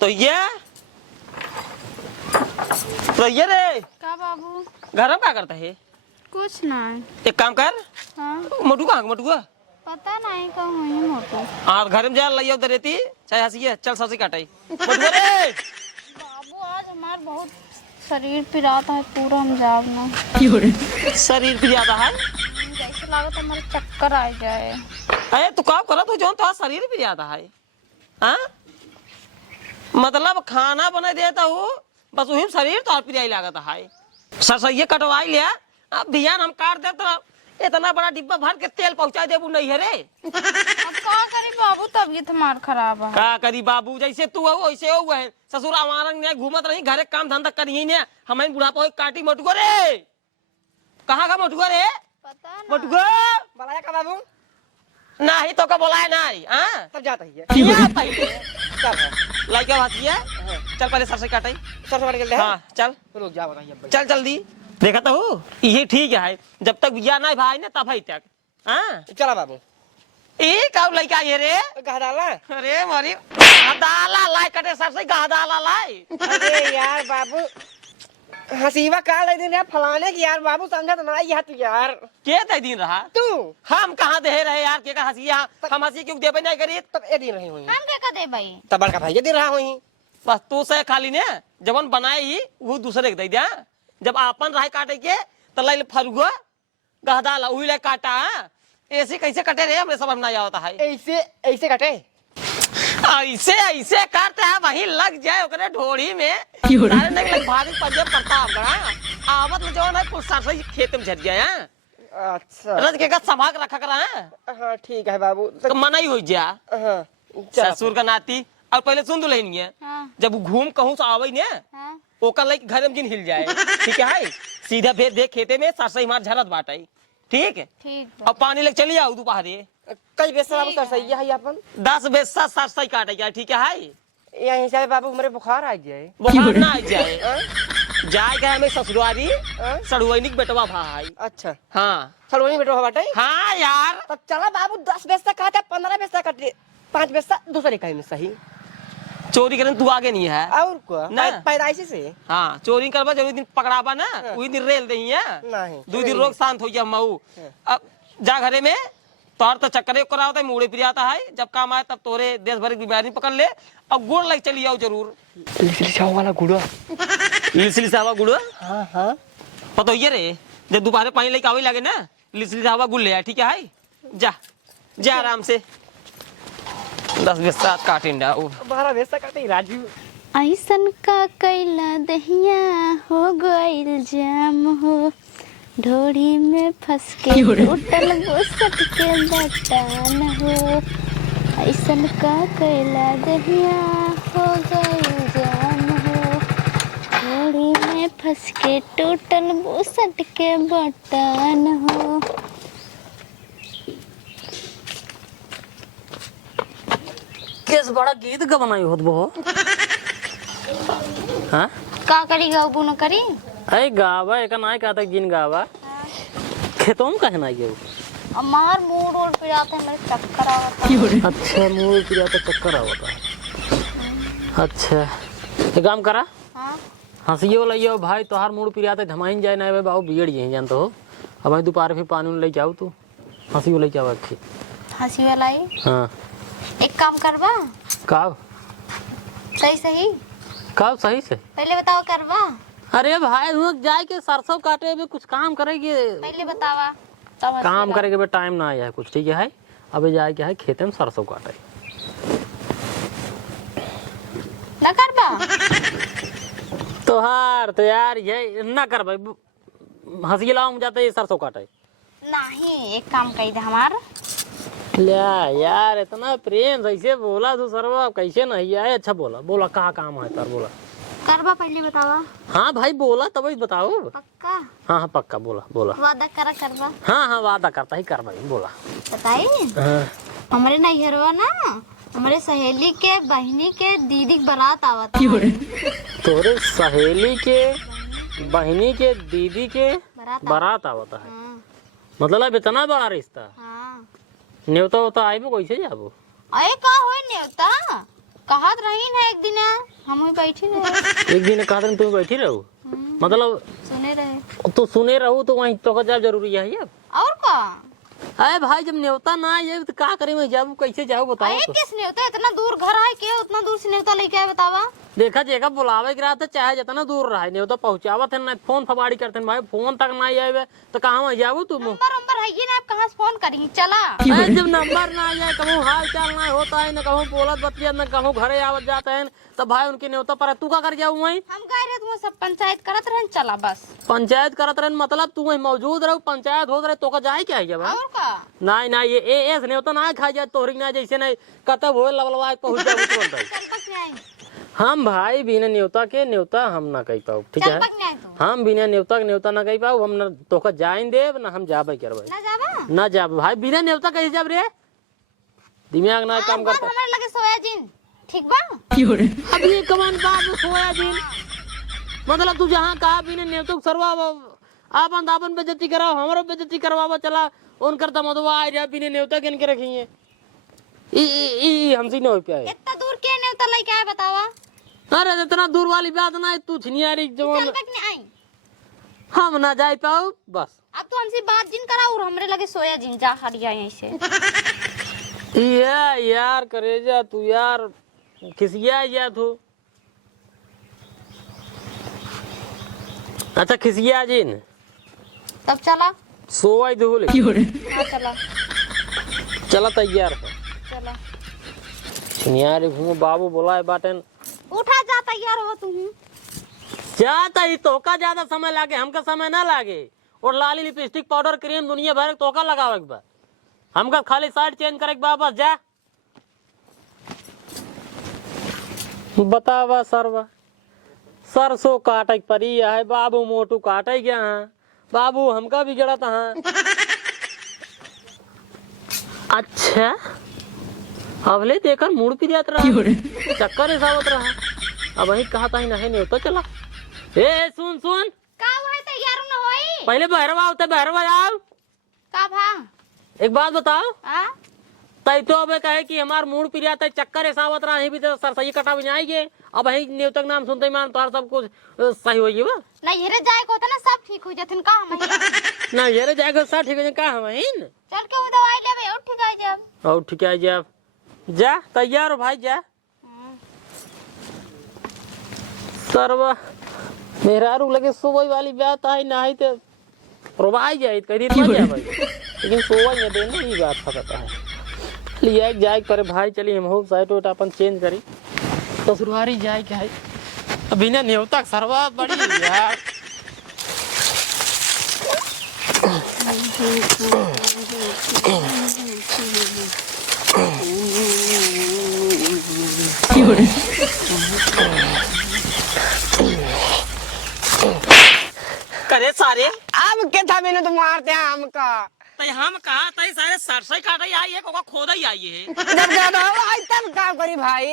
तो ये रे का बाबू घर में क्या करता है? कुछ नहीं। एक काम कर। हाँ मोटू कहाँ मोटू? पता नहीं कहूँ ही मोटू। हाँ घर में जा लइयो उधर रहती चाहे हंसी चल सबसे काटाई मोटू रे। बाबू आज हमार बहुत शरीर पिराता है पूरा, हम जाग ना शरीर भी ज्यादा है जैसे लागत हमारे चक्कर आ जाए। अरे तू काम करा तू जो तो शरीर भी ज्यादा है। हाँ मतलब खाना बना देता हूँ बस वही शरीर तो पिराई लागत है। सर कटवाई लिया अब ध्यान हम काट दे तो इतना बड़ा डिब्बा भर के तेल पहुंचा देबू नहीं है रे। अब का करी बाबू, तबीयत हमार खराब है। का करी बाबू, जैसे तू हो वैसे हो है। ससुर हमारा ने घूमत रही घरे काम धंधा करिए ने हमें बुढ़ापा काटी मोटुको रे। कहाँ का मोटुको रे? पता ना मोटुको बुलाया का बाबू? नहीं तो का बोलाया नहीं। हां तब जाता ही है। क्या पहले क्या है? लाइक भातिया चल पहले सरसे काटाई। सरसों काट के ले। हां चल रुक जा बताइए भाई। चल जल्दी। देखा तो ये ठीक है जब तक बिया नहीं भाई ने तब ही तक। हाँ चला बाबू। ये कब लड़का ये रे? कहा डाला? अरे मारी गहदाला लाई कटे सबसे गहदाला लाई। अरे यार बाबू हसीबा का ले दिन यार फलाने की यार बाबू समझा तो नहीं है तू यार। के दे दिन रहा तू हम कहाँ दे रहे यार के का हंसिया हम हंसी क्यों देबे नहीं करी। तब ए दिन रही हुई हम क्या कर दे भाई? तब बड़का भाई ये दिन रहा हुई। बस तू से खाली ने जवन बनाए ही वो दूसरे के दे दिया। जब आपन रहे काटे के तो ले फरुआ गहदाला उही ले काटा। ऐसे कैसे कटे रे हमरे समझ नहीं आता है। ऐसे ऐसे कटे ऐसे ऐसे काटते हैं वही लग जाए ओकरे ढोड़ी में सारे निकले भारी पंजे प्रताप गड़ा आवत में जवन है कुछ सरसई खेत में झट गया। अच्छा रज के का संभाग रखा करा है हाँ ठीक है बाबू। तो मनाई हो जा। हाँ चल ससुर का नाती और पहले सुन दुल्हन है हाँ जब घूम कहूँ से आवे ने हाँ ओकर लाइक घर में जिन हिल जाए। ठीक है सीधा भेज दे खेते में सरसई मार झरत बाटाई। ठीक है ठीक और पानी लेके चली आओ दोपहर कई बेसा बाबू सर सही है अपन 10 बेसा सरसई काटे क्या। ठीक है यहीं से बाबू हमारे बुखार आ जाए। बुखार ना आ जाए जाए गए हमें ससुरारी सड़ुआनी बेटवा भाई। अच्छा हाँ सलोनी बेटो बाटे। हाँ यार तब चला बाबू 10 पैसा खाते 15 पैसा कटे 5 पैसा दूसरे कहीं में सही। चोरी करने तू आगे नहीं है और क्या ना। पैदाइशी से हाँ चोरी करवा जरूरी दिन पकड़ाबा ना वही दिन रेल दही है नहीं 2 दिन रोग शांत हो गया मऊ। अब जा घरे में तोहर तो चक्कर करा होता है मुड़े फिर आता है जब काम आए तब तोरे देश भर की बीमारी पकड़ ले। अब गुड़ लग चली आओ जरूर लिसलिसाव वाला गुड़ा। लिसली सावा गुड़ हाँ हाँ पता ये रे जब दोबारा पानी लेके आवे लगे ना लिसली सावा गुड़ ले आए। ठीक है जा जा आराम से 10 20 सात काटिंडा 12 पैसा कटे राजू। ऐसन का कैला दहिया हो गइल जाम हो, ढोड़ी में फंस के टूटल बुसट के बटन हो। ऐसन का कैला दहिया हो गइल जाम हो, ढोड़ी में फंस के टूटल बुसट के बटन हो। केस बड़ा गीत गा बनाई होत बहो। हाँ का करी गाबू न करी? अरे गावा एक ना कहता जिन गावा खेतों में कहे ना ये। हमार मूड और पे जाते हैं, मेरे चक्कर आवता है। अच्छा मुंह पिया तो चक्कर आवता है। अच्छा एक काम करा हाँ हंसियो लइयो भाई तोहार मूड पिया तो धमाइन जाए ना बाबू बिगड़ यहीं जानते हो। अब भाई दोपहर फिर पानी ले जाओ तू हंसियो ले जाओ अच्छी। हंसी वाला ही हाँ एक काम करवा। कब सही सही कब सही से? पहले बताओ करवा। अरे भाई रुक जाए के सरसों काटे में कुछ काम करेगी पहले बतावा तब हंसी काम वाला। करेगे बे टाइम ना आया है कुछ। ठीक है अबे जाए क्या है खेते में सरसों काटे ना करवा। तोहार तो यार ये ना कर भाई हंसी लाओ जाते ये सरसों काटे। नहीं एक काम कही दे हमार। लिया यार इतना प्रेम से ऐसे बोला तू सरवा कैसे नहीं आए। अच्छा बोला बोला कहाँ काम है तार बोला। करवा पहले बतावा। हाँ भाई बोला तब बताओ। पक्का हाँ हाँ पक्का बोला बोला। वादा करा करवा। हाँ हाँ वादा करता ही कर भाई बोला। बताई हाँ हमारे नैहरवा ना हमारे सहेली के बहनी के दीदी की बारात आवता। तोरे सहेली के बहनी के दीदी के बारात आवता है। हाँ मतलब इतना बड़ा रिश्ता हाँ। न्योता होता आई कैसे जाबो। अरे का होई न्योता कहत रही ना एक दिन हम ही बैठी रहे। एक दिन कहा तुम बैठी रहो, मतलब सुने रहे तो सुने रहो तो वहीं तो जाब जरूरी है अब। और का अरे भाई जब न्योता ना आए तो क्या करें, मैं जाऊँ कैसे जाऊँ बताओ अरे तो। किस न्योता इतना दूर घर आए के उतना दूर से न्योता लेके आए बतावा। देखा जेगा बुलावे गिरा तो चाहे जितना दूर रहा न्योता पहुँचावत है ना, फोन फबाड़ी करते हैं भाई, फोन तक ना आए तो कहाँ जाऊ तुम। नंबर है ये ना, आप कहाँ से फोन करेंगे चला। अरे जब नंबर ना आ जाए, कहूँ हाल चाल ना होता है, न कहूँ बोलत बतिया, न कहूँ घरे आवत जाते हैं, तो भाई उनकी न्योता पर तू का कर जाऊ वहीं। हम गए रहे तुम सब पंचायत करत रहे चला बस। पंचायत करत रहे मतलब तू वहीं मौजूद रहो, पंचायत हो रहे तो का जाए क्या है जब। और का नहीं नहीं ये ऐसे न्योता ना खा जाए तोहरी ना, जैसे नहीं कतब हो लवलवा पहुँच जाए तुरंत। चल बस नहीं आए। हम भाई बिना न्योता के न्योता हम ना कही पाऊ, ठीक चल है। बस नहीं आए तो हम बिना न्योता के न्योता ना कही पाऊ, हम न तो का जाए देव ना हम जाबे करबे ना जावा। ना जाब भाई, बिना न्योता कैसे जाब रे, दिमाग ना काम करता। हमारे लगे सोया जिन ठीक बा। अब ये कमान बाप सोया दिन, मतलब तू जहाँ कहा बिना न्योता सरवा आपन दापन बेइज्जती कराओ, हमारो बेइज्जती करवावा चला, उनकर तमदवा आ जा बिना न्योता के इनके रखिए। ई हमसे नहीं हो पाए। इतना दूर के न्योता लेके आए बतावा। अरे इतना दूर वाली बात ना है, तू छिनियारी चल जवान बस नहीं आई। हम ना जा पाओ बस। अब तो हमसे बात जिन करा और हमरे लगे सोया जिन जा हरिया यहीं से। यार करेजा तू यार खिसिया या तू। अच्छा खिसिया जिन तब चला सोवाई दुले हाँ चला चला तैयार हो चला। यार घूमो बाबू बोलाए बाटन उठा जा तैयार हो तुम। जाता ही तोका ज्यादा समय लागे, हमका समय ना लागे। और लाली लिपस्टिक पाउडर क्रीम दुनिया भर तोका लगावे के बा, हमका खाली शर्ट चेंज करे के बा बस जा। बतावा सरवा सरसों काटे परी है बाबू, मोटू काटे गया है बाबू, हमका बिगड़ा था। अच्छा अबले देखकर मूड पिर जात रहा, चक्कर ऐसा रहा। अब वही कहा था नहीं होता चला। ए सुन सुन का भाई तैयार न होई पहले बहरवा होता, बहरवा आओ। का भा एक बात बताओ, आ तई तो अब कहे कि हमार मूड पिर जाता है, चक्कर ऐसा आवत रहा है, भी तो सर सही कटा जाएंगे। अब वही न्यूतक नाम सुनते ही मान तो सब कुछ सही होगी बा नहीं हेरे जाए को होता ना सब ठीक हो जाथिन का हम ना ये जाएगा सब ठीक है का हम चल के वो दवाई लेबे और ठीक आ जब और ठीक है जा जा तैयार हो भाई जा। सरवा मेरा रू लगे सुबह वाली बात आई ना आई तो रोवाई जाए करी भाई, लेकिन सोवा ये देना ही बात पता है। लिया जाए पर भाई चलिए हम हो साइड वोट अपन चेंज करी ससुरवारी जाए क्या है अभी ना न्योता सरवा बड़ी यार। करे सारे अब के था मैंने तो मारते हैं हमका। तई हम कहा तई सारे सरसई काटे आई है कोका खोदा ही आई है। जब ज्यादा हो आई तब काम करी भाई।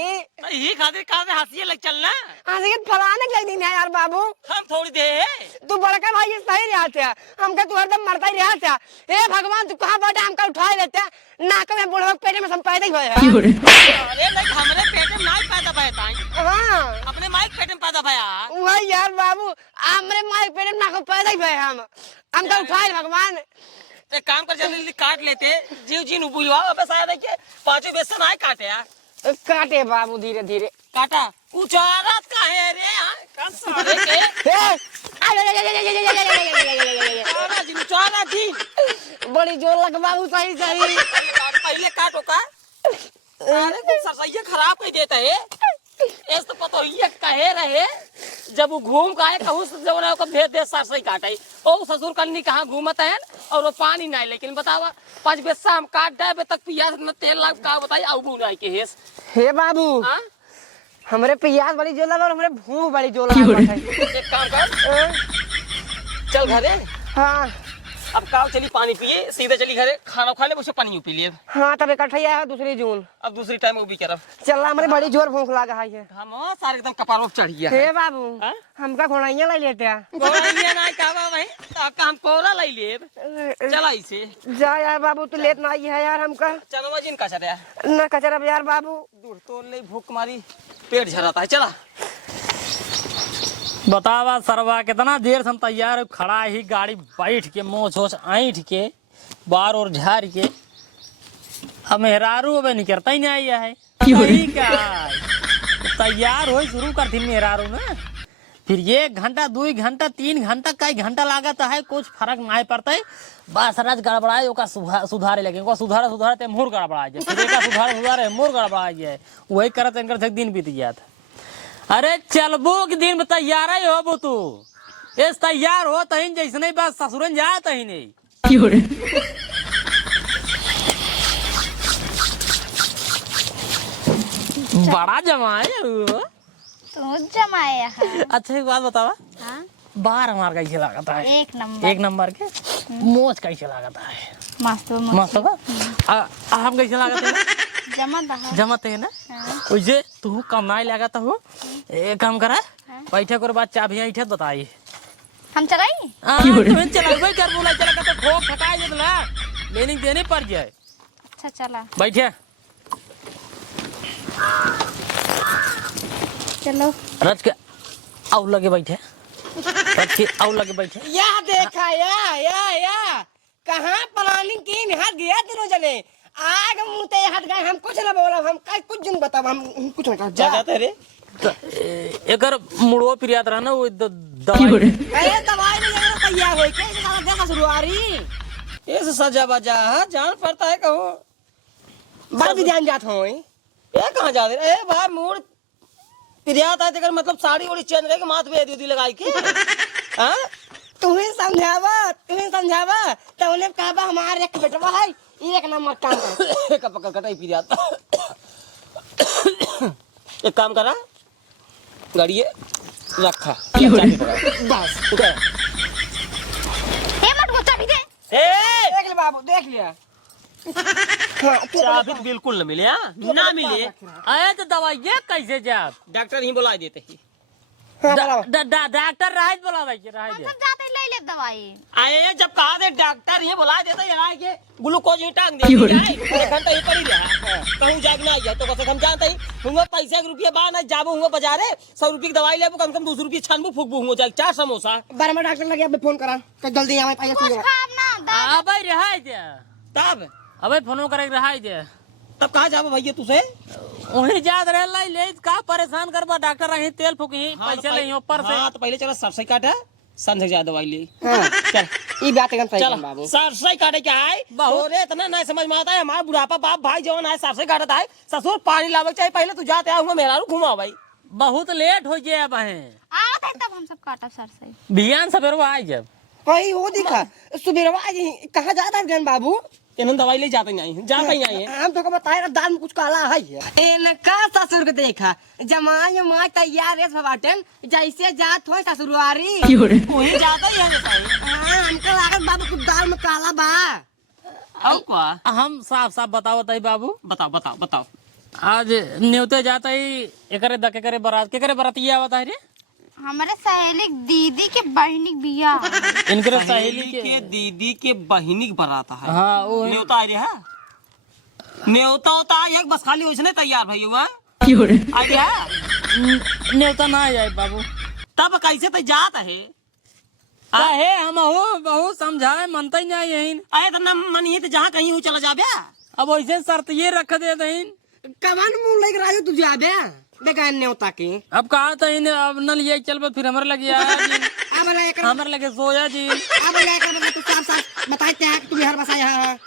तई ही खातिर का हंसिए लग चलना हंसी के फलाने के दिन है यार बाबू। हम थोड़ी दे तू बड़का भाई सही रहा था, हमका तू हरदम मरता ही रहा था। ए भगवान तू कहाँ बैठा हमका उठा लेते नाक में बुढ़वा पेट में सब पैदा ही हुए हैं। अरे भाई हमरे पेट में नाई पैदा भया हाँ अपने माइक पेट में पैदा भया वही यार बाबू हमरे माई पेट में नाक पैदा ही हुए हम हमका उठाए भगवान। एक काम कर जल्दी जल्दी काट लेते जीव जी नु बुलवा अबे शायद है कि पांचों बेस से नाई काटे यार। काटे बाबू धीरे धीरे काटा उचारत का है रे कब सारे के चारा जी चारा जी बड़ी जोर लग बाबू सही सही। पहले काटो का अरे तो सरसैया खराब कर देता है ऐसे तो पता ही कहे रहे जब वो घूम का है कहूँ से जब को भेज दे सरसई काटे ओ ससुर कन्नी कहाँ घूमत है और वो पानी नहीं लेकिन बतावा 5 बेसा हम काट दे तक पियाज न तेल लग का बताई आऊ नहीं के हेस हे बाबू हां हमरे पियाज बड़ी जोर लगा और हमरे भूख बड़ी जोर लगा है। एक काम कर चल घरे हाँ अब काव चली पानी पिए सीधे चली घरे खाना खा ले उसे पानी पी लिए हाँ तब इकट्ठा है 2 जून। अब दूसरी टाइम वो भी करब चल हमारे बड़ी जोर भूख लगा है। हम सारे एकदम कपार पर चढ़ गया हे बाबू हाँ? हमका घोड़ाइया ले लेते हैं। गोराइया ना कहवा भाई आपका हम कोरा लाई ले चला इसे जा यार बाबू तू लेट ना आई है यार हमका चलो जिन का चढ़ा ना कचरा यार बाबू। दूर तो ले भूख मारी पेट झराता है चला बतावा सरवा कितना देर से हम तैयार खड़ा ही गाड़ी बैठ के मोछ ओछ ऐंठ के बार और झाड़ के अब मेहरारू अब नहीं करता ही नहीं आया है यही का तैयार हो शुरू कर थी मेहरारू ना फिर 1 घंटा 2 घंटा 3 घंटा कई घंटा लागत है कुछ फर्क नहीं पड़ता है बस राज गड़बड़ाए ओका सुधारे लगे ओका सुधारे मोर गड़बड़ा जाए फिर एका सुधारे मोर गड़बड़ा जाए वही करत इनकर से दिन बीत गया था। अरे चलबो के दिन में तैयार ही हो तू इस तैयार हो तही जैसे नहीं बस ससुरन जा तही नहीं बड़ा जमाए हो तू जमाया है। अच्छा एक बात बतावा हाँ बार हमार कैसे लागता है 1 नंबर 1 नंबर के मोच कैसे लागता है मस्त मस्त होगा हम कैसे लागता है जमा दहा जमते है ना हाँ। वैसे तू कमाई लगाता हो एक काम करा हाँ। बैठे कर बाद चाबी ऐठे बताई हम चलाई तुम चलाबे कर बोला चला का तो ठोक ठकाई दे ला लेनी देनी पड़ जाए। अच्छा चला बैठे चलो रच के आउ लगे बैठे रच के आउ लगे बैठे या देखा या कहाँ प्लानिंग की हाथ गया तीनों जने आग मुँहते हाथ गए हम कुछ ना बोला हम कई कुछ दिन बताओ हम कुछ ना जा जाते रे एकर मुड़ो पिरियात रहा ना वो दवाई अरे दवाई नहीं जाना तैयार होई के साला देखा शुरुआरी ये सजा बजा जान पड़ता है कहो बड़ भी ध्यान जात होई ये कहाँ जा रहे ए भाई मूड पिरियात है तेकर मतलब साड़ी ओड़ी चेंज रहे के माथ पे दूधी लगाई के हां तुम्हें समझावा तो उन्हें कहा हमारे एक बेटवा है 1 नंबर काम कर कप कटाई पिरियात एक काम करा गाड़ी रखा बस उधर हे मत गुस्सा भी दे देख ले बाबू देख लिया चाबी बिल्कुल न मिले ना मिले अरे तो दवाई कैसे जाब डॉक्टर ही बुला देते ही डॉक्टर राज बोला भाई राज हम सब जाते ले ले दवाई आए जब कहा दे डॉक्टर ही बुला देते यहाँ के ग्लूकोज ही टांग दे घंटा ही पड़ी रहा कहूँ जाग ना आई तो कैसे हम जानते ही हुआ पैसे के रुपये बा ना जाबो हुआ बाजारे 100 रुपये की दवाई लेबो कम 200 रुपये छानबो फूकबो हुआ जाए 4 समोसा बार डॉक्टर लगे अब फोन करा तो जल्दी आवे पैसा कुछ खाब ना अबे रहा दे तब अबे फोनो करे रहा दे तब कहाँ जाबो भैया तुझे वही जात रह लाई ले का परेशान करबा डॉक्टर रही तेल फूकी पैसे नहीं ऊपर से हाँ तो पहले चलो सरसई काटा संझ जा दवाई ले हां चल ई बात एकदम सही चल है बाबू सरसई काटे क्या है अरे इतना नहीं समझ में आता है हमारा बुढ़ापा बाप भाई जवान है सरसई काटता है ससुर पानी लावे चाहिए पहले तू जाते आ मेरा घुमा भाई बहुत लेट हो जाए अब है आवत है तब हम सब काटब सर से बिहान सवेरे आ जब भाई वो दिखा सुबेरवा आज कहां जाता है जन बाबू इन्होंने दवाई ले जाते नहीं जाते ही नहीं है हम तो को बताए ना दाल में कुछ काला है इनका ससुर को देखा जमाई मां तैयार है बाटन जैसे जात हो ससुरवारी वही जाता ही है भाई हां हमको लागत बाबू कुछ दाल में काला बा और क्या हम साफ साफ बताओ ताई बाबू बताओ बताओ बताओ आज न्योते जाता ही एकरे दके करे बारात के करे बरातिया आवता है रे हमारे सहेली दीदी के बहनी बिया इनके सहेली के दीदी के बहिनी के बरात है हाँ वो न्योता आ रहा है न्योता होता है बस खाली उसने तैयार भाई हुआ आ गया न्योता ना जाए बाबू तब कैसे तो जाता है है हम हो बहुत समझाए मनता ही नहीं यही अरे तो ना मन ही तो जहाँ कहीं चला जाबे अब वैसे शर्त ये रख दे दहीन कवन मुंह लेके राजू तुझे आबे देखा न्योता की अब कहा था इन्हें अब न लिए चल फिर हमारे लगे आया जी अब लेकर हमारे लगे सोया जी अब लेकर तू साफ साफ बताते हैं कि तू बिहार बसा यहाँ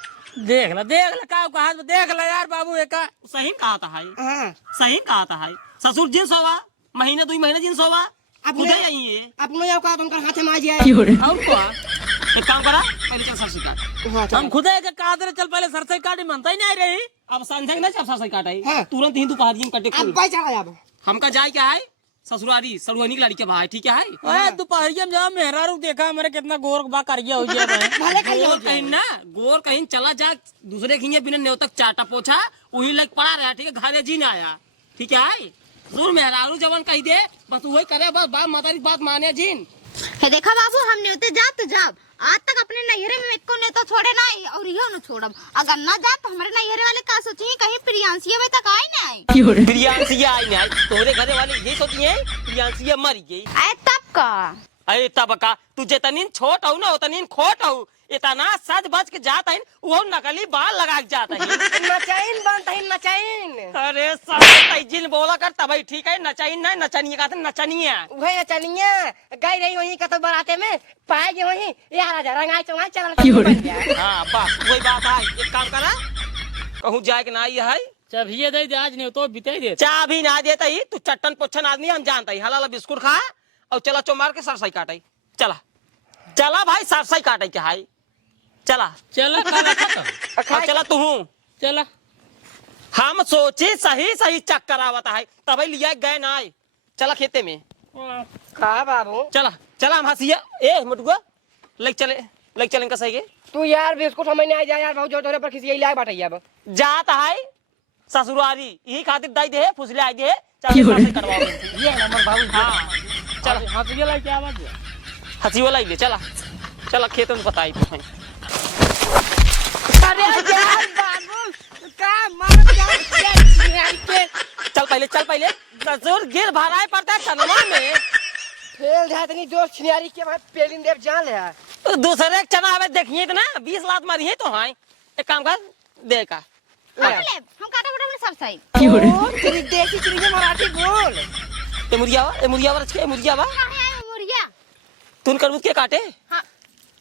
देख ला का कहा देख ला यार बाबू एक सही कहा था है हाँ सही कहा था है ससुर जिन सोवा महीने 2 महीने जिन सोवा अपने उधर यही है अपने यहाँ का तुमका हाथे मार जाए और क्या एक काम करा पहले चल सरसई काट हाँ हम खुद एक कहा दे चल पहले सरसई काटी मनता ही नहीं रही अब संझा ना जब सरसई काटाई हाँ। तुरंत ही दोपहर में कटे अब भाई चला अब हमका जाए क्या है ससुरारी सड़ुआनी की लड़की भाई ठीक है अरे दोपहरिया में जाओ मेहरारू देखा हमारे कितना गोर बा करिया हो गया भाई भले कहीं हो गोर कहीं ना गोर कहीं चला जा दूसरे खिंगे बिना न्यों तक चाटा पोछा वही लग पड़ा रहा ठीक है घरे जी ना आया ठीक है सुन मेहरारू जवान कही दे बस वही करे बस बाप माता की बात माने जीन है देखा बाबू हम न्योते जात तो जाब आज तक अपने नैहरे में एक को न्योता छोड़े ना और यो न छोड़ब अगर ना जात तो हमारे नैहरे वाले का सोची कहीं प्रियांसिया में तक आए ना आई प्रियांसिया आई नहीं तोहरे घरे वाले ये सोची है प्रियांसिया मर गई आए तब का अरे तब का तू जितनी छोट हो ना उतनी खोट हो इतना सज बज के जाता है वो नकली बाल लगा के जाता है नचाइन बनता है नचाइन अरे सब जिन बोला कर तब ठीक है नचाइन नहीं नचनिया का नचनिया वही नचनिया गई रही वही कतो बराते में पाए गए वही यार आजा रंगाई चंगाई चल हाँ बस वही बात है एक काम करा कहूँ जाए के ना ये है चबिए दे आज नहीं तो बिते दे चाह भी ना देता ही तू चट्टन पोछन आदमी हम जानता ही हलाला बिस्कुट खा और चला चो मार के सरसाई काटाई चला चला भाई सरसाई काटाई के हाई चला चला खाना खत्म अब चला तू चला हम सोचे सही सही चक्कर आवता है तभी लिया गए ना आए चला खेते में का बाबू चला चला हम हंसिया ए मटुआ लग चले का सही है तू यार बिस्कुट समझ नहीं आ जा यार बहुत जो तोरे पर किसी लाए बाटे अब जात है ससुरारी यही खातिर दाई दे फुसले आई दे चल करवाओ ये नंबर बाबू हाँ चल हंसिया ला क्या बात है हंसी वाला ही ले चला चला खेत में बताई तो है अरे यार बाबू का मार के चल पहले ससुर गिर भराए पड़ता है चनवा में फेल जाए इतनी जोर छिनारी के बाद पेलिन देव जान ले दूसरे चना आवे देखिए तो ना 20 लात मारी है तो हाँ एक काम कर दे का हम काटा बड़ा सब सही ओ तेरी देसी चुरी मराठी बोल ए मुरिया वा रच मुरिया वा काहे आए मुरिया तून करबूत के काटे हां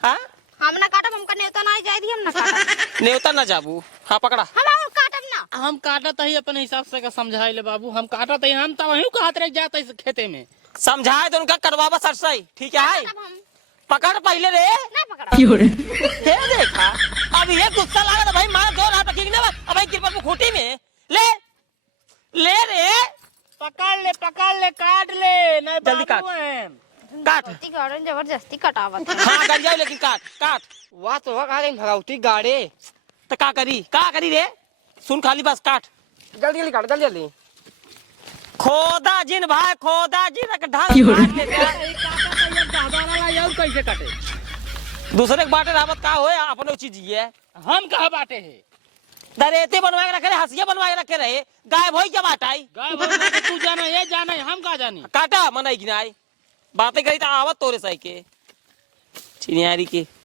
हाँ हम ना काटब हमका न्योता ना जाए दी हम ना काटब नेवता ना जाबू हाँ पकड़ा हम और काटब ना हम काटत ही अपने हिसाब से का समझाई ले बाबू हम काटत ही हम तब वहीं कहत रह जात इस खेते में समझाए तो उनका करवावा सरसाई ठीक है तब हम पकड़ पहले रे ना पकड़ब ये देखा अब ये गुस्सा लगा था भाई मार जोर हाथ रखी ना अब भाई कृपा को खूटी में ले ले रे पकड़ ले काट ले नहीं जल्दी काट। काट जबरदस्ती गाड़न जबरदस्ती कटावत हाँ कर जाओ लेकिन काट वाह तो कहा गई भगावती गाड़े तो का करी रे सुन खाली बस काट जल्दी जल्दी काट जल्दी जल्दी खोदा जिन भाई खोदा जिन एक ढंग काट ले कैसे काटे दूसरे के बाटे रावत का होए अपने चीज ये हम कहा बाटे है दरेते बनवा के रखे हंसिया बनवा के रखे रहे गायब होई क्या बाटाई गाय भैंस के तू जाना ये जाना हम का जानी काटा मनाई गिनाई बातें करी तो आवत तोरे सही के चिनियारी के